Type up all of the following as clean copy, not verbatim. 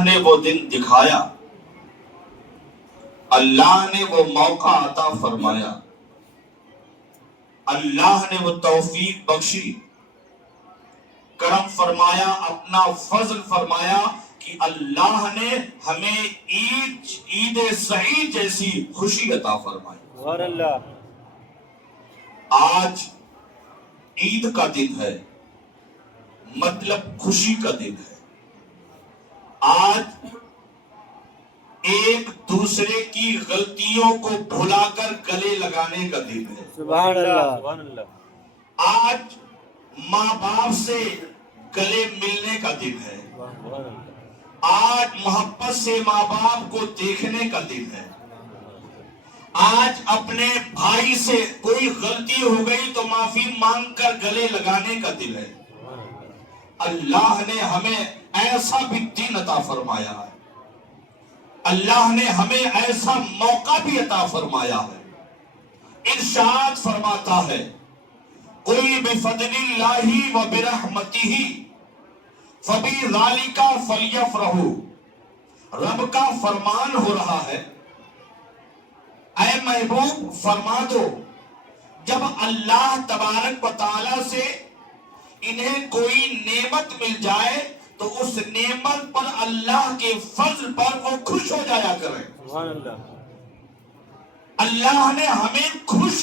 نے وہ دن دکھایا، اللہ نے وہ موقع عطا فرمایا، اللہ نے وہ توفیق بخشی، کرم فرمایا، اپنا فضل فرمایا کہ اللہ نے ہمیں عید سعید جیسی خوشی عطا فرمائی۔ سبحان اللہ۔ آج عید کا دن ہے، مطلب خوشی کا دن ہے۔ آج ایک دوسرے کی غلطیوں کو بھلا کر گلے لگانے کا دن ہے۔ سبحان اللہ۔ سبحان اللہ۔ آج ماں باپ سے گلے ملنے کا دن ہے۔ سبحان اللہ۔ آج محبت سے ماں باپ کو دیکھنے کا دن ہے۔ آج اپنے بھائی سے کوئی غلطی ہو گئی تو معافی مانگ کر گلے لگانے کا دن ہے۔ اللہ نے ہمیں ایسا بھی دن عطا فرمایا ہے، اللہ نے ہمیں ایسا موقع بھی عطا فرمایا ہے۔ ارشاد فرماتا ہے، قُلْ بِفَضْلِ اللَّهِ وَبِرَحْمَتِهِ فَبِذَلِكَ فَلْيَفْرَحُوا۔ رب کا فرمان ہو رہا ہے، اے محبوب فرما دو، جب اللہ تبارک و تعالی سے انہیں کوئی نعمت مل جائے تو اس نعمت پر اللہ کے فضل پر وہ خوش ہو جایا کریں۔ سبحان اللہ۔ اللہ نے ہمیں خوش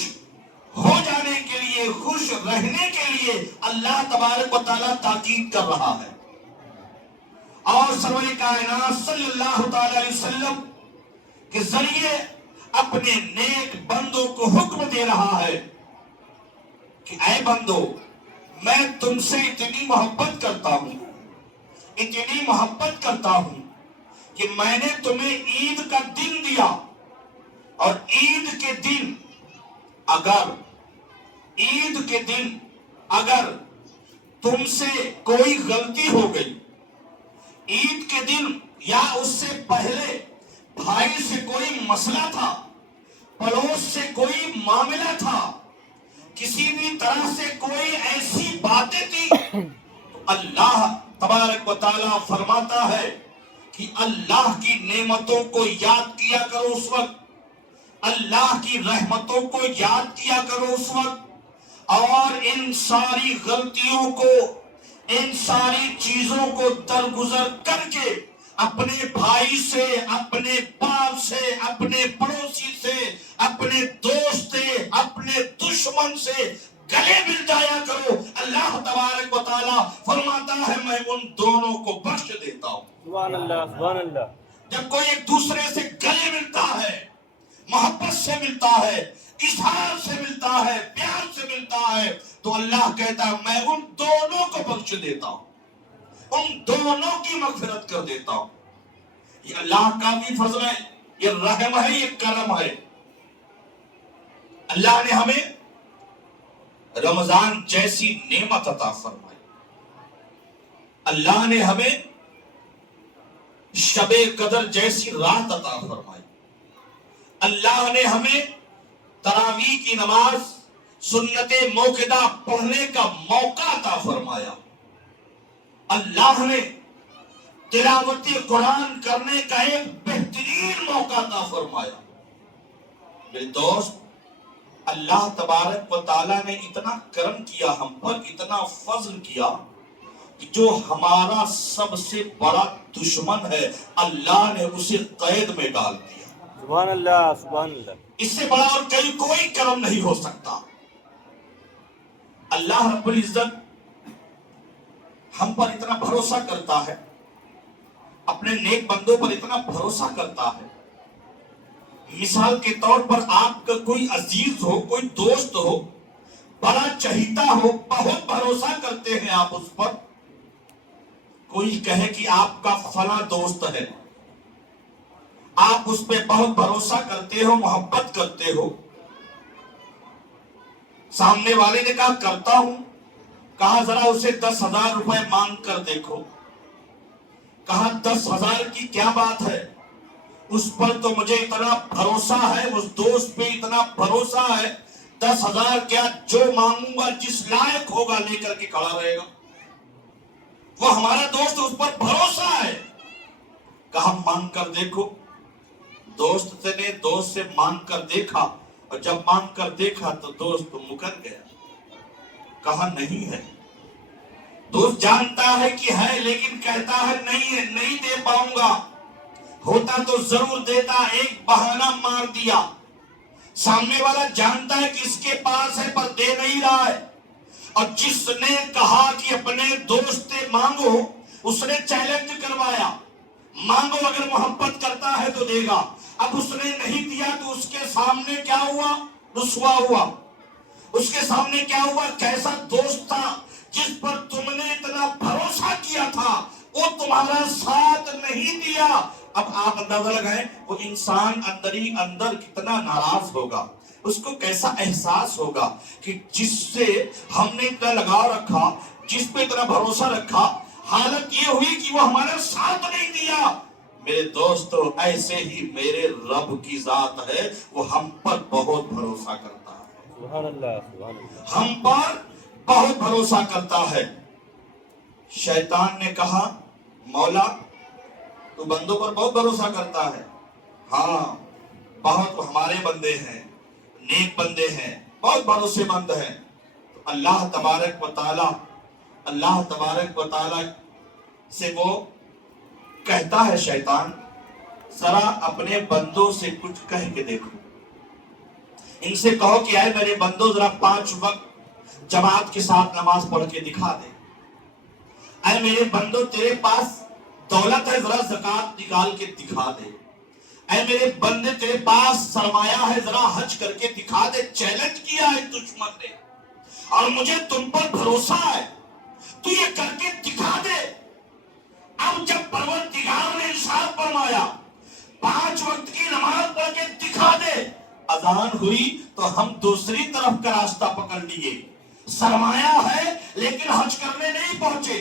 ہو جانے کے لیے، خوش رہنے کے لیے اللہ تبارک و تعالیٰ تاکید کر رہا ہے، اور سرور کائنات صلی اللہ تعالی علیہ وسلم کے ذریعے اپنے نیک بندوں کو حکم دے رہا ہے کہ اے بندو، میں تم سے اتنی محبت کرتا ہوں، اتنی محبت کرتا ہوں کہ میں نے تمہیں عید کا دن دیا، اور عید کے دن اگر تم سے کوئی غلطی ہو گئی، عید کے دن یا اس سے پہلے بھائی سے کوئی مسئلہ تھا، پڑوس سے کوئی معاملہ تھا، کسی بھی طرح سے کوئی ایسی باتیں تھی، تو اللہ تبارک و تعالیٰ فرماتا ہے کہ اللہ کی نعمتوں کو یاد کیا کرو اس وقت، اللہ کی رحمتوں کو یاد کیا کرو اس وقت، اور ان ساری غلطیوں کو، ان ساری چیزوں کو درگزر کر کے اپنے بھائی سے، اپنے باپ سے، اپنے پڑوسی سے، اپنے دوست سے، اپنے دشمن سے گلے مل جایا کرو۔ اللہ تبارک و تعالیٰ فرماتا ہے میں ان دونوں کو بخش دیتا ہوں۔ سبحان اللہ۔ سبحان اللہ۔ جب کوئی ایک دوسرے سے گلے ملتا ہے، محبت سے ملتا ہے، اظہار سے ملتا ہے، پیار سے ملتا ہے، تو اللہ کہتا ہے میں ان دونوں کو بخش دیتا ہوں، ان دونوں کی مغفرت کر دیتا ہوں۔ یہ اللہ کا بھی فضل ہے، یہ رحم ہے، یہ کرم ہے۔ اللہ نے ہمیں رمضان جیسی نعمت عطا فرمائی، اللہ نے ہمیں شب قدر جیسی رات عطا فرمائی، اللہ نے ہمیں تراویح کی نماز سنت موقدہ پڑھنے کا موقع عطا فرمایا، اللہ نے تلاوت قرآن کرنے کا ایک بہترین موقع عطا فرمایا۔ میرے دوست، اللہ تبارک و تعالیٰ نے اتنا کرم کیا ہم پر، اتنا فضل کیا کہ جو ہمارا سب سے بڑا دشمن ہے اللہ نے اسے قید میں ڈال دیا۔ سبحان اللہ۔ سبحان اللہ۔ اس سے بڑا اور کوئی کرم نہیں ہو سکتا۔ اللہ رب العزت ہم پر اتنا بھروسہ کرتا ہے، اپنے نیک بندوں پر اتنا بھروسہ کرتا ہے۔ مثال کے طور پر آپ کا کوئی عزیز ہو، کوئی دوست ہو، بڑا چہیتا ہو، بہت بھروسہ کرتے ہیں آپ اس پر، کوئی کہے کہ آپ کا فلاں دوست ہے، آپ اس پہ بہت بھروسہ کرتے ہو، محبت کرتے ہو، سامنے والے نے کہا کرتا ہوں، کہا ذرا اسے 10,000 روپے مانگ کر دیکھو، کہا 10,000 کی کیا بات ہے، اس پر تو مجھے اتنا بھروسہ ہے، اس دوست پہ اتنا بھروسہ ہے، 10,000 کیا، جو مانگوں گا جس لائق ہوگا لے کر کے کھڑا رہے گا۔ وہ ہمارا دوست، اس پر بھروسہ ہے، کہا مانگ کر دیکھو. دوست نے دوست سے مانگ کر دیکھا اور جب مانگ کر دیکھا تو دوست مکر گیا. کہا نہیں ہے. دوست جانتا ہے کہ ہے لیکن کہتا ہے نہیں ہے, نہیں دے پاؤں گا. ہوتا تو ضرور دیتا, ایک بہانہ مار دیا. سامنے والا جانتا ہے کہ اس کے پاس ہے پر دے نہیں رہا ہے. اور جس نے کہا کہ اپنے دوست سے مانگو, اس نے چیلنج کروایا, مانگو اگر محبت کرتا ہے تو دے گا. اب اس نے نہیں دیا تو اس کے سامنے کیا ہوا؟ رسوا ہوا. اس کے سامنے کیا ہوا؟ کیسا دوست تھا جس پر تم نے اتنا بھروسہ کیا تھا, وہ تمہارا ساتھ نہیں دیا. اب آپ اندازہ لگائیں وہ انسان اندر ہی اندر کتنا ناراض ہوگا, اس کو کیسا احساس ہوگا کہ جس سے ہم نے اتنا لگاؤ رکھا, جس پہ اتنا بھروسہ رکھا, حالت یہ ہوئی کہ وہ ہمارا ساتھ نہیں دیا. میرے دوستو ایسے ہی میرے رب کی ذات ہے, وہ ہم پر بہت بھروسہ کرتا ہے. سبحان اللہ, سبحان اللہ. ہم پر بہت بھروسہ کرتا ہے. شیطان نے کہا مولا تو بندوں پر بہت بھروسہ کرتا ہے. ہاں بہت ہمارے بندے ہیں, نیک بندے ہیں, بہت بھروسے مند ہیں. تو اللہ تبارک و تعالی سے وہ کہتا ہے شیطان ذرا اپنے بندوں سے کچھ کہہ کے دیکھو. ان سے کہو کہ اے میرے بندوں ذرا 5 وقت جماعت کے ساتھ نماز پڑھ کے دکھا دے. اے میرے بندوں تیرے پاس دولت ہے, ذرا زکات نکال کے دکھا دے. اے میرے بندے تیرے پاس سرمایہ ہے, ذرا حج کر کے دکھا دے. چیلنج کیا ہے دشمن نے, اور مجھے تم پر بھروسہ ہے, تو یہ کر کے دکھا دے. اب جب پروردگار نے ارشاد فرمایا 5 وقت کی نماز پڑھ کے دکھا دے, اذان ہوئی تو ہم دوسری طرف کا راستہ پکڑ لیے. سرمایہ ہے لیکن حج کرنے نہیں پہنچے.